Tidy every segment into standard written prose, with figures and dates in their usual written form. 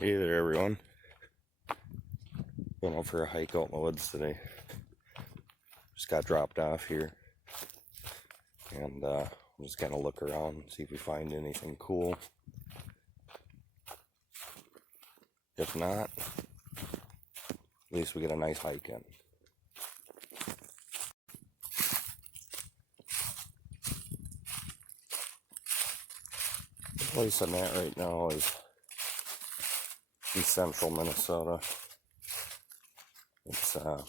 Hey there, everyone. Going out for a hike out in the woods today. Just got dropped off here, and we'll just kind of look around and see if we find anything cool. If not, at least we get a nice hike in. The place I'm at right now is in central Minnesota. It's a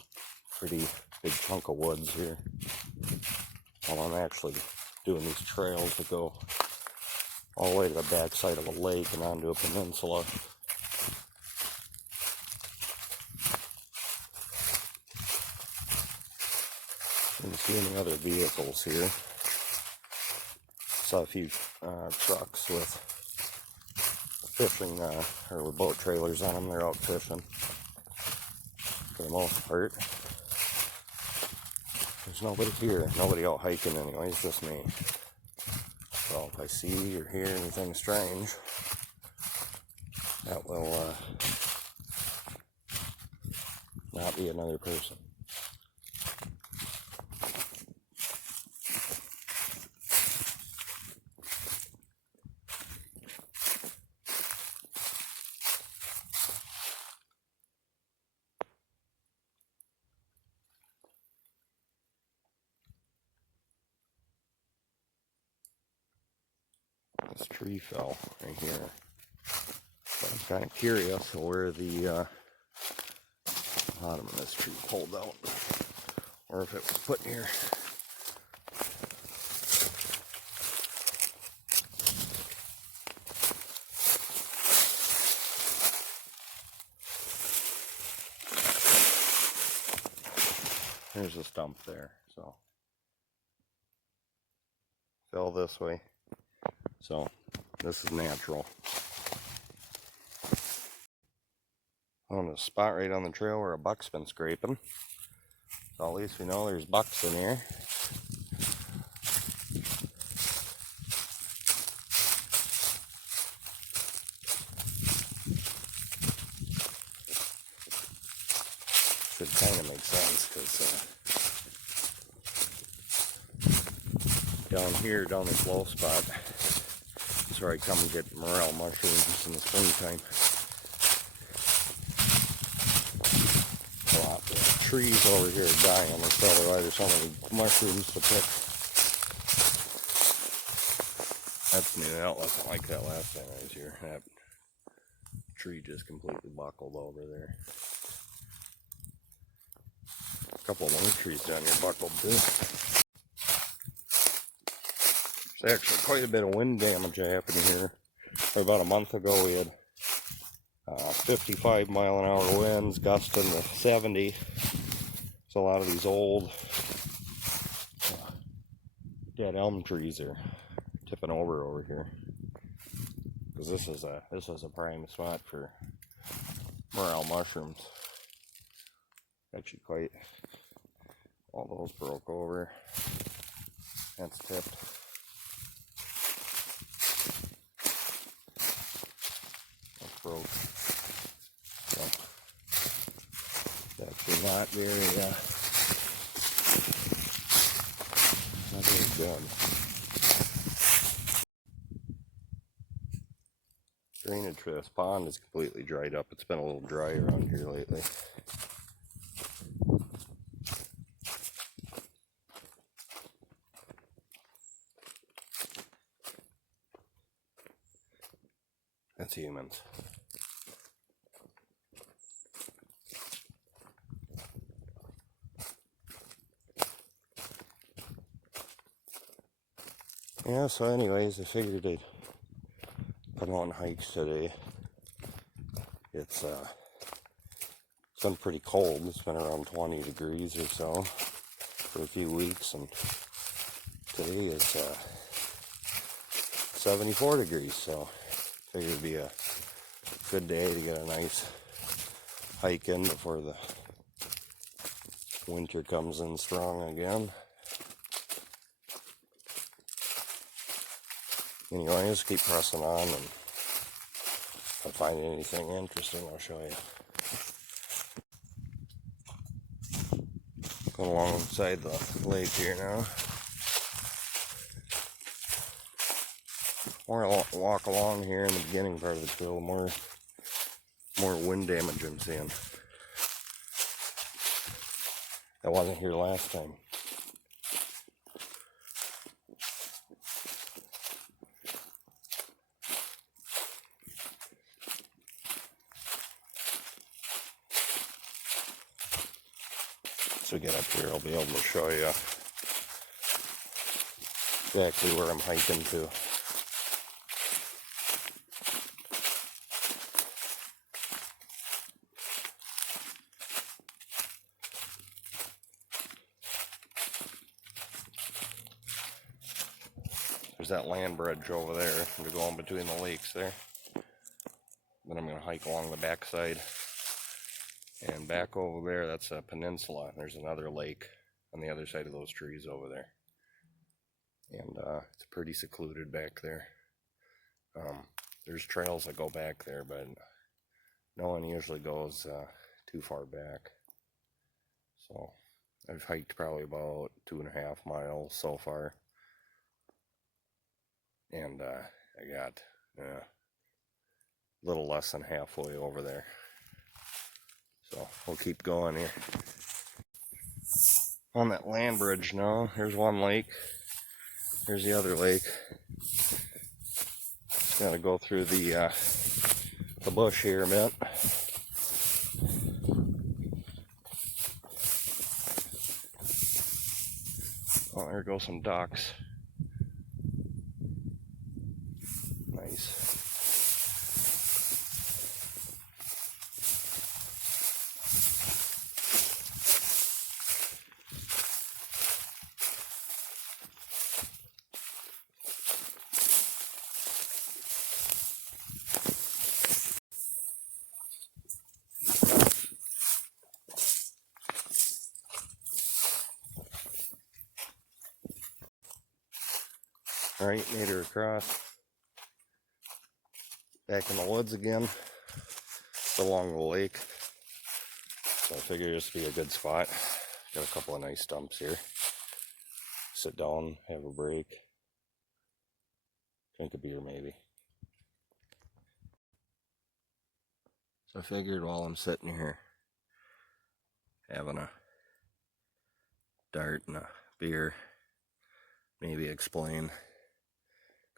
pretty big chunk of woods here. Well, I'm actually doing these trails that go all the way to the backside of a lake and onto a peninsula. Didn't see any other vehicles here. Saw a few trucks with fishing or with boat trailers on them. They're out fishing for the most part. There's nobody here, nobody out hiking anyway, it's just me. So if I see or hear anything strange, that will not be another person. This tree fell right here. But I'm kind of curious where the bottom of this tree pulled out, or if it was put here. There's a stump there, so fell this way. So this is natural. On a spot right on the trail where a buck's been scraping. So at least we know there's bucks in here. Should kind of make sense because down here, down this low spot, is where I come and get morel mushrooms in the springtime. Trees over here are dying. There's probably why there's so many mushrooms to pick. That's new. That wasn't like that last time I was here. That tree just completely buckled over there. A couple of more trees down here buckled too. There's actually quite a bit of wind damage happening here. About a month ago we had 55 mile an hour winds gusting to 70. So a lot of these old dead elm trees are tipping over here, because this is a prime spot for morel mushrooms. Actually, quite all those broke over. That's tipped. That's broke. So it's actually not very good. Drainage for this pond is completely dried up. It's been a little dry around here lately. That's humans. Yeah, so anyways, I figured I'd come on hikes today. It's been pretty cold. It's been around 20 degrees or so for a few weeks, and today is 74 degrees, so figured it'd be a good day to get a nice hike in before the winter comes in strong again. Anyway, just keep pressing on, and I've find anything interesting, I'll show you. Going alongside the lake here now. More walk along here in the beginning part of the trail, more wind damage I'm seeing. That wasn't here last time. Once we get up here, I'll be able to show you exactly where I'm hiking to. There's that land bridge over there. We're going between the lakes there. Then I'm going to hike along the backside. And back over there, that's a peninsula. There's another lake on the other side of those trees over there. And it's pretty secluded back there. There's trails that go back there, but no one usually goes too far back. So I've hiked probably about 2.5 miles so far. And I got a little less than halfway over there. So we'll keep going here. On that land bridge now, here's one lake. Here's the other lake. Got to go through the bush here a bit. Oh, there go some ducks. Nice. Alright, made her across. Back in the woods again. Along the lake. So I figured this would be a good spot. Got a couple of nice stumps here. Sit down, have a break. Drink a beer maybe. So I figured while I'm sitting here having a dart and a beer, maybe explain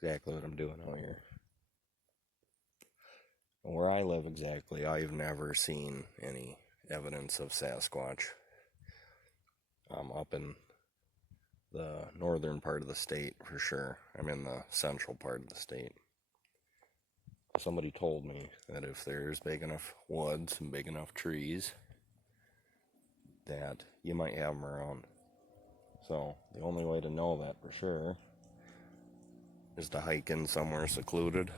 exactly what I'm doing out here. Where I live exactly, I've never seen any evidence of Sasquatch. Up in the northern part of the state for sure. I'm in the central part of the state. Somebody told me that if there's big enough woods and big enough trees, that you might have them around. So the only way to know that for sure is to hike in somewhere secluded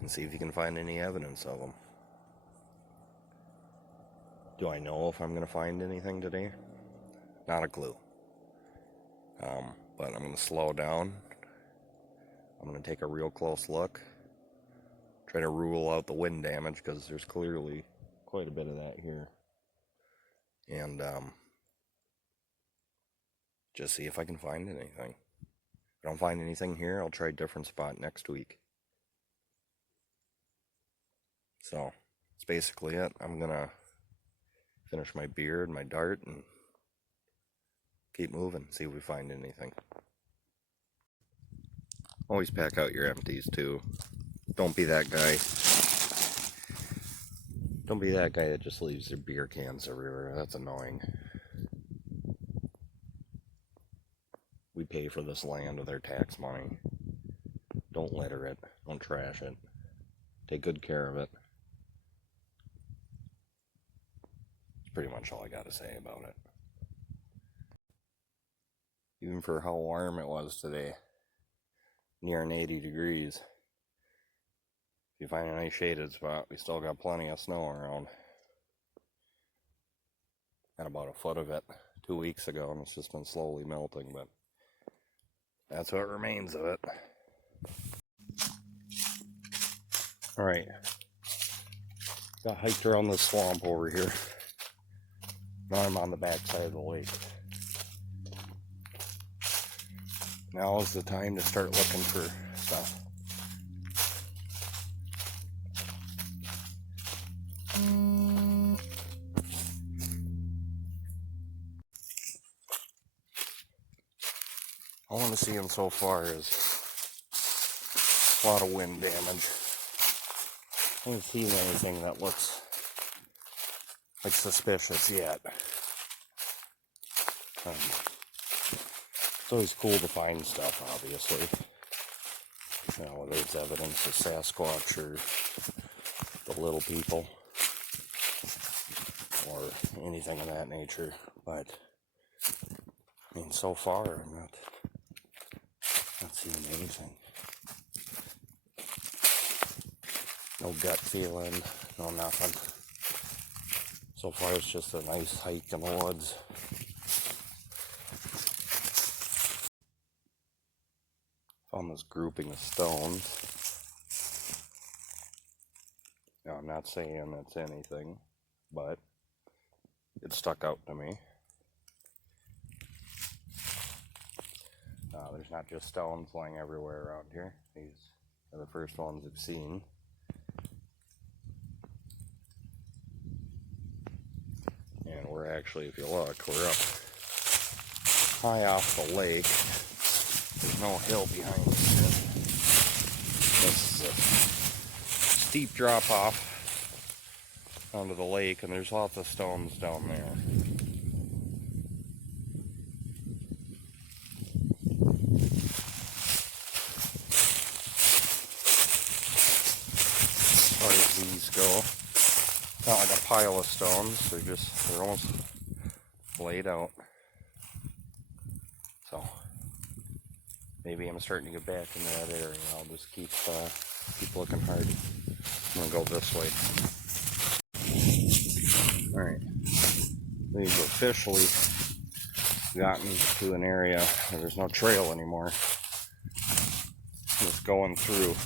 and see if you can find any evidence of them. Do I know if I'm going to find anything today? Not a clue. But I'm going to slow down. I'm going to take a real close look. Try to rule out the wind damage because there's clearly quite a bit of that here. And just see if I can find anything. If I don't find anything here, I'll try a different spot next week. So that's basically it. I'm gonna finish my beer and my dart and keep moving, see if we find anything. Always pack out your empties too. Don't be that guy. Don't be that guy that just leaves their beer cans everywhere. That's annoying. We pay for this land with our tax money. Don't litter it. Don't trash it. Take good care of it. That's pretty much all I got to say about it. Even for how warm it was today, near 80 degrees. If you find a nice shaded spot, we still got plenty of snow around. Had about a foot of it 2 weeks ago, and it's just been slowly melting, but that's what remains of it. Alright, got hiked around the swamp over here. Now I'm on the back side of the lake. Now is the time to start looking for stuff. All I'm seeing so far is a lot of wind damage. I haven't seen anything that looks like suspicious yet. It's always cool to find stuff, obviously. You know, whether it's evidence of Sasquatch or the little people or anything of that nature. But, I mean, so far, I'm not seeing anything. No gut feeling, no nothing. So far, it's just a nice hike in the woods. Found this grouping of stones. Now, I'm not saying it's anything, but it stuck out to me. There's not just stones lying everywhere around here. These are the first ones I've seen. And we're actually, if you look, we're up high off the lake. There's no hill behind us yet. This is a steep drop off onto the lake, and there's lots of stones down there. As far as these go, not like a pile of stones, they're almost laid out. So maybe I'm starting to get back into that area. I'll just keep looking hard. I'm gonna go this way. Alright, we've officially gotten to an area where there's no trail anymore. Just going through,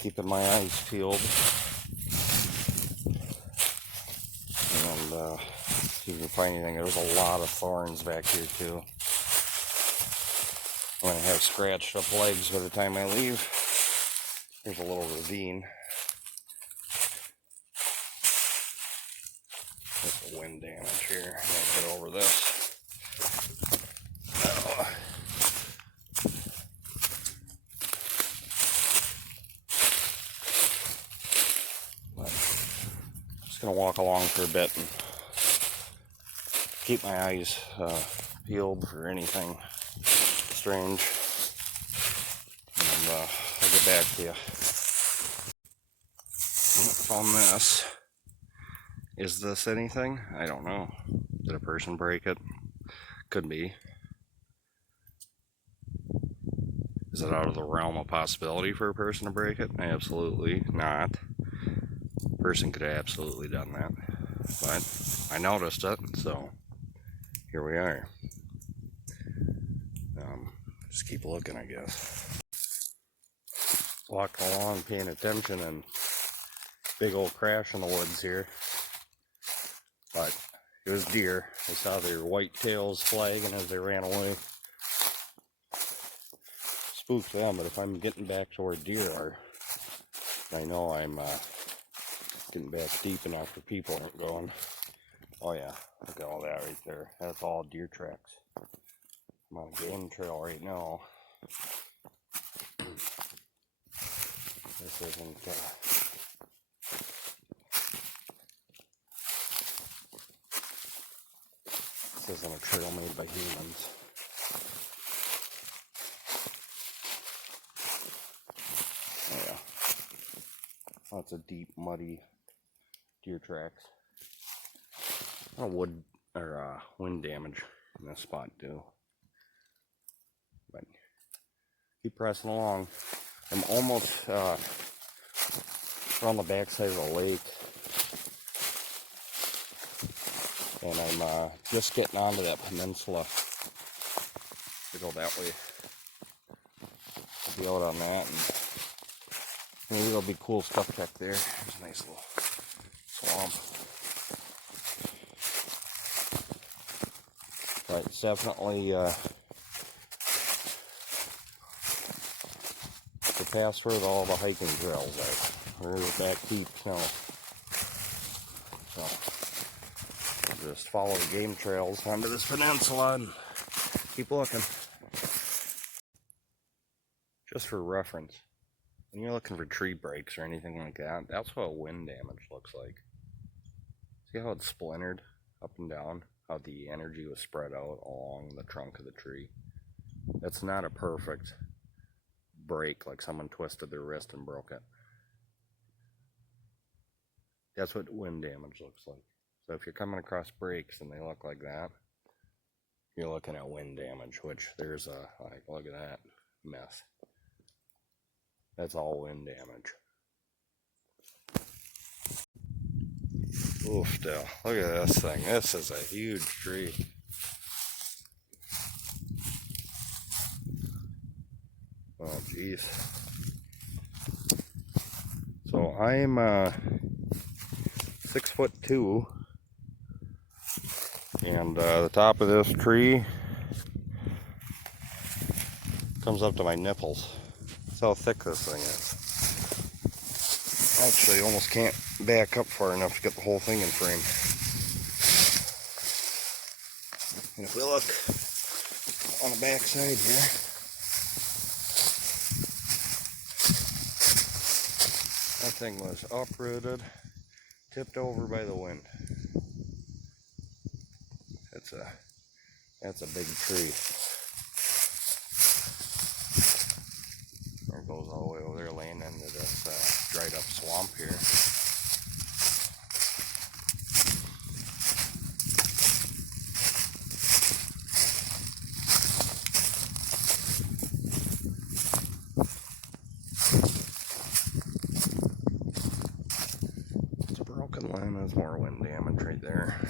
keeping my eyes peeled, and see if you can find anything. There's a lot of thorns back here too. I'm gonna have scratched up legs by the time I leave. Here's a little ravine. Just the wind damage here. I'm gonna get over this. Oh. But I'm just gonna walk along for a bit and keep my eyes peeled for anything strange, and I'll get back to you. Found this. Is this anything? I don't know. Did a person break it? Could be. Is it out of the realm of possibility for a person to break it? Absolutely not. A person could have absolutely done that. But I noticed it, so here we are. Just keep looking, I guess. Walking along, paying attention, and big old crash in the woods here. But it was deer. I saw their white tails flagging as they ran away. Spooked them, but if I'm getting back to where deer are, I know I'm getting back deep enough where people aren't going. Oh yeah, look at all that right there. That's all deer tracks. I'm on a game trail right now. This isn't a trail made by humans. Oh yeah. Lots of deep, muddy deer tracks. A lot of wood or wind damage in this spot too. But keep pressing along. I'm almost on the backside of the lake, and I'm just getting onto that peninsula to go that way. I'll be out on that and Maybe there'll be cool stuff back there. There's a nice little swamp. But it's definitely the pass where all the hiking trails are. We're back deep now. So we'll just follow the game trails onto this peninsula and keep looking. Just for reference, when you're looking for tree breaks or anything like that, that's what wind damage looks like. See how it's splintered up and down? How the energy was spread out along the trunk of the tree. That's not a perfect break, like someone twisted their wrist and broke it. That's what wind damage looks like. So if you're coming across breaks and they look like that, you're looking at wind damage, which there's a, like, look at that mess. That's all wind damage. Oof, still. Look at this thing. This is a huge tree. Oh, jeez. So I'm 6'2", and the top of this tree comes up to my nipples. That's how thick this thing is. Actually, almost can't back up far enough to get the whole thing in frame. And if we look on the back side here, that thing was uprooted, tipped over by the wind. That's a big tree. There it goes all the way over there, laying into this dried up swamp here. It's a broken line. There's more wind damage right there.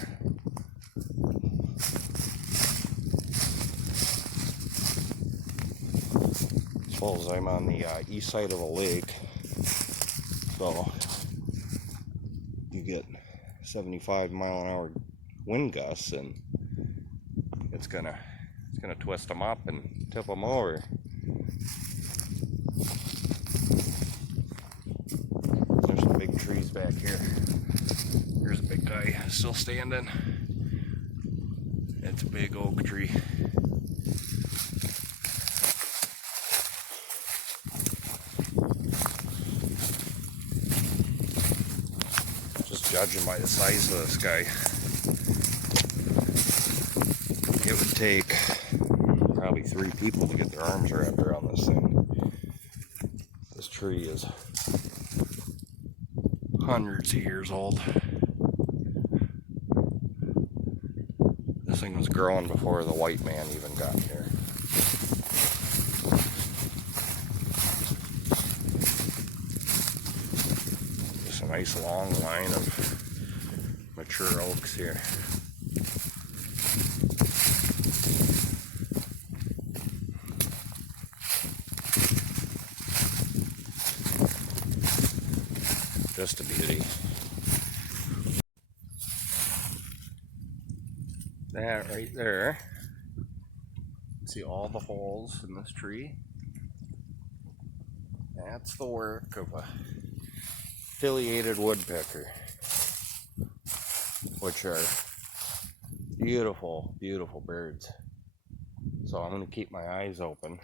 Suppose I'm on the east side of a lake, so you get 75-mile-an-hour wind gusts, and it's gonna twist them up and tip them over. There's some big trees back here. Here's a big guy still standing. It's a big oak tree. Judging by the size of this guy, it would take probably 3 people to get their arms wrapped around this thing. This tree is hundreds of years old. This thing was growing before the white man even got here. Just a nice long line of mature oaks here. Just a beauty. That right there, see all the holes in this tree? That's the work of a affiliated woodpecker, which are beautiful, beautiful birds. So I'm going to keep my eyes open,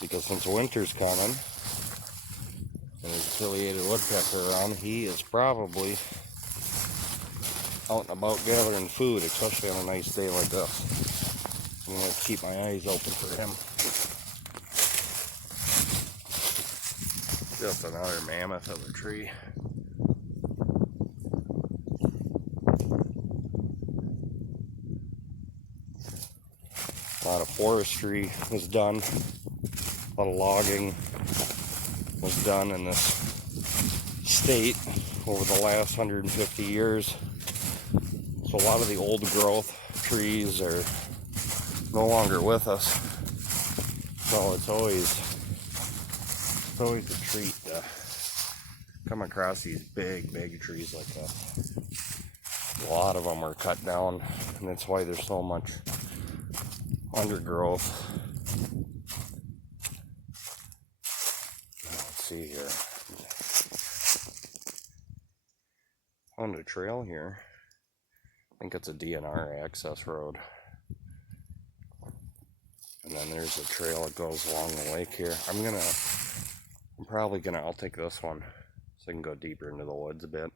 because since winter's coming and there's affiliated woodpecker around, he is probably out and about gathering food, especially on a nice day like this. I'm going to keep my eyes open for him. Just another mammoth of a tree. A lot of forestry was done. A lot of logging was done in this state over the last 150 years. So a lot of the old growth trees are no longer with us. So it's always It's always a treat to come across these big trees like this. A lot of them are cut down, and that's why there's so much undergrowth. Let's see here. On the trail here, I think it's a DNR access road. And then there's a trail that goes along the lake here. I'll take this one so I can go deeper into the woods a bit.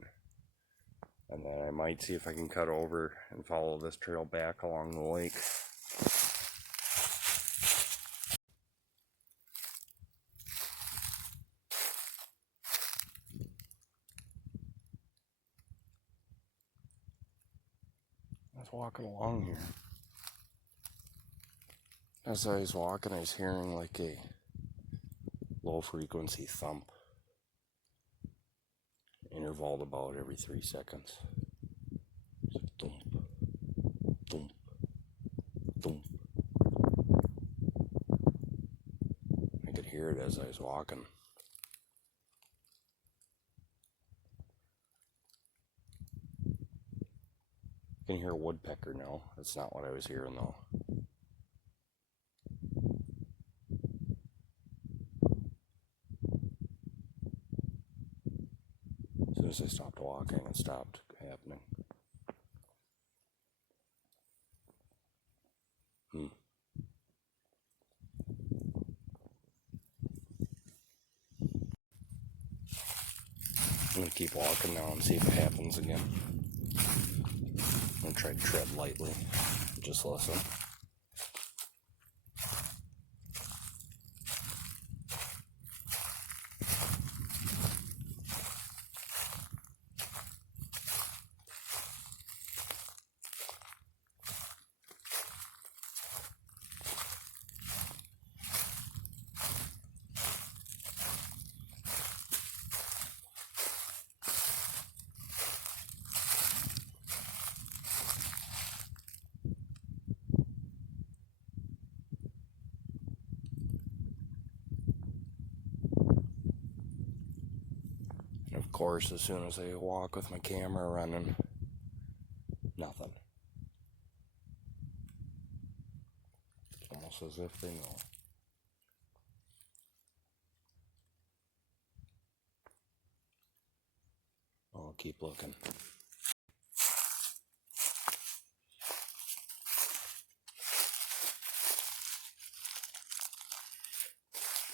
And then I might see if I can cut over and follow this trail back along the lake. I was walking along here. As I was walking, I was hearing like a low frequency thump, intervaled about every 3 seconds. Thump, thump, thump. I could hear it as I was walking. I can hear a woodpecker now. That's not what I was hearing though. As soon as I stopped walking, it stopped happening. I'm gonna keep walking now and see if it happens again. I'm gonna try to tread lightly. Just listen. Of course, as soon as I walk with my camera running, nothing. It's almost as if they know. I'll keep looking.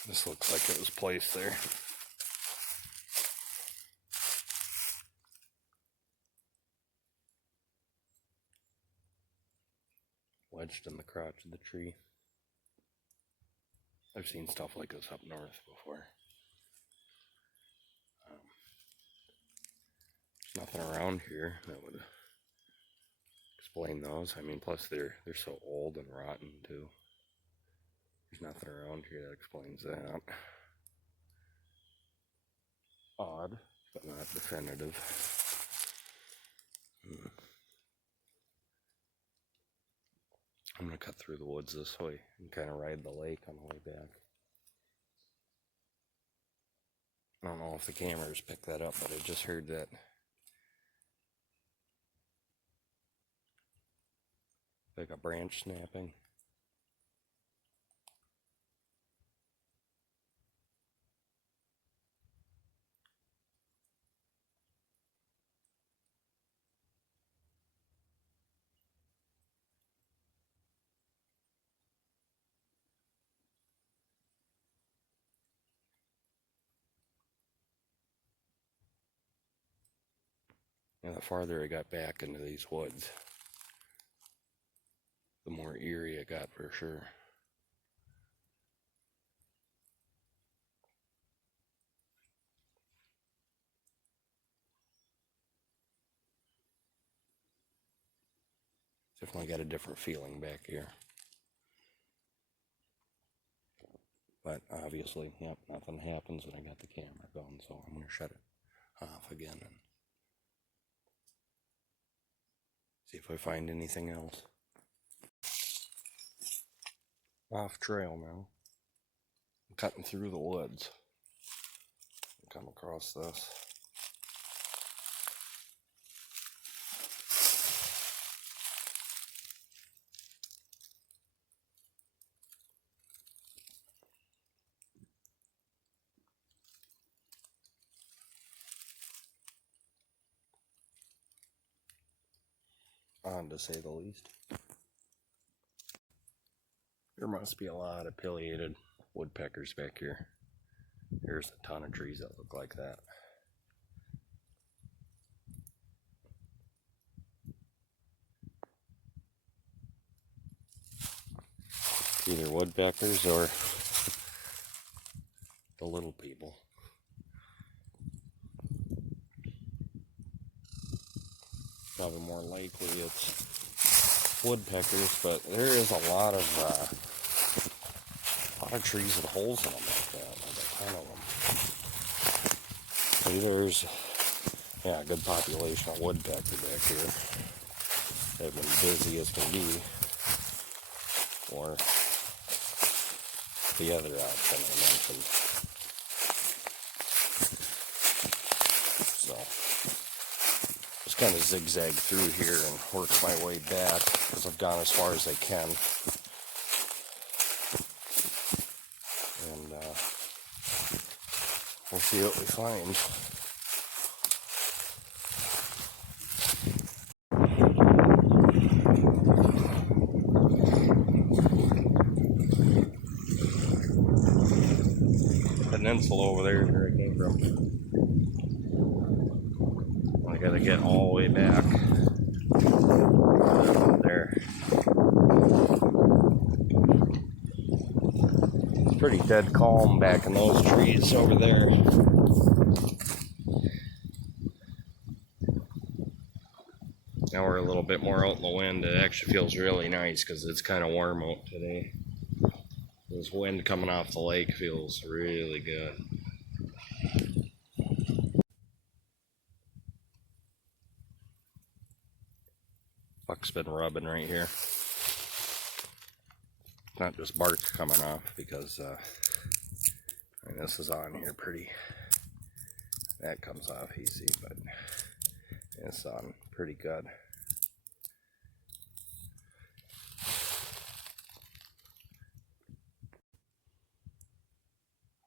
This looks like it was placed there. Wedged in the crotch of the tree. I've seen stuff like this up north before. There's nothing around here that would explain those. I mean, plus they're so old and rotten too. There's nothing around here that explains that. Odd, but not definitive. I'm gonna cut through the woods this way and kind of ride the lake on the way back. I don't know if the cameras picked that up, but I just heard that. Like a branch snapping. And the farther I got back into these woods, the more eerie it got for sure. Definitely got a different feeling back here. But obviously, yep, nothing happens when I got the camera going, so I'm going to shut it off again and see if I find anything else. Off trail now. I'm cutting through the woods. come across this. Odd to say the least. There must be a lot of pileated woodpeckers back here. There's a ton of trees that look like that. Either woodpeckers or the little people. Probably more likely it's woodpeckers, but there is a lot of trees with holes in them like that, like a ton of them. Maybe there's a good population of woodpecker back here. They've been busy as can be, or the other option I mentioned. So just kind of zigzag through here and work my way back because I've gone as far as I can. And we'll see what we find. Peninsula over there is where I came from. I gotta get all the way back there. It's pretty dead calm back in those trees over there. Now we're a little bit more out in the wind. It actually feels really nice because it's kind of warm out today. This wind coming off the lake feels really good. Buck's been rubbing right here. Not just bark coming off because this is on here pretty. That comes off easy, but it's on pretty good.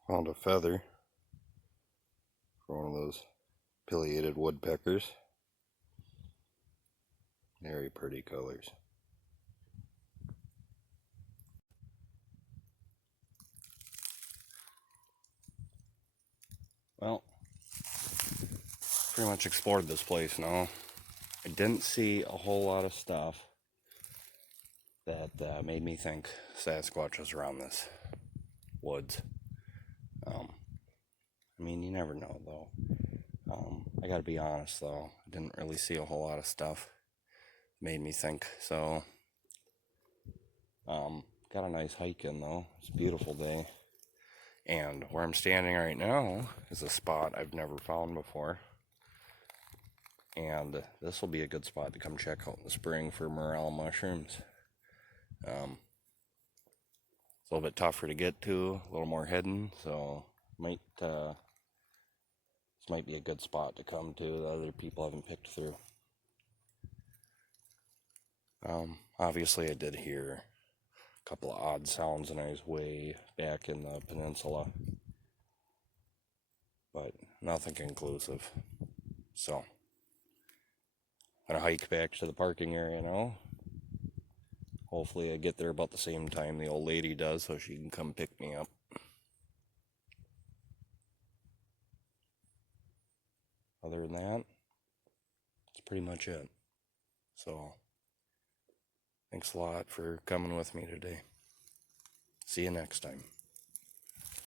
Found a feather for one of those pileated woodpeckers. Very pretty colors. Well, pretty much explored this place now. I didn't see a whole lot of stuff that made me think Sasquatch was around this woods. I mean, you never know though. I gotta be honest though, I didn't really see a whole lot of stuff that made me think. So, got a nice hike in though. It's a beautiful day. And where I'm standing right now is a spot I've never found before. And this will be a good spot to come check out in the spring for morel mushrooms. It's a little bit tougher to get to, a little more hidden, so this might be a good spot to come to that other people haven't picked through. Obviously I did hear a couple of odd sounds when I was way back in the peninsula, but nothing conclusive. So I'm gonna hike back to the parking area now. Hopefully I get there about the same time the old lady does so she can come pick me up. Other than that, that's pretty much it. So, thanks a lot for coming with me today. See you next time.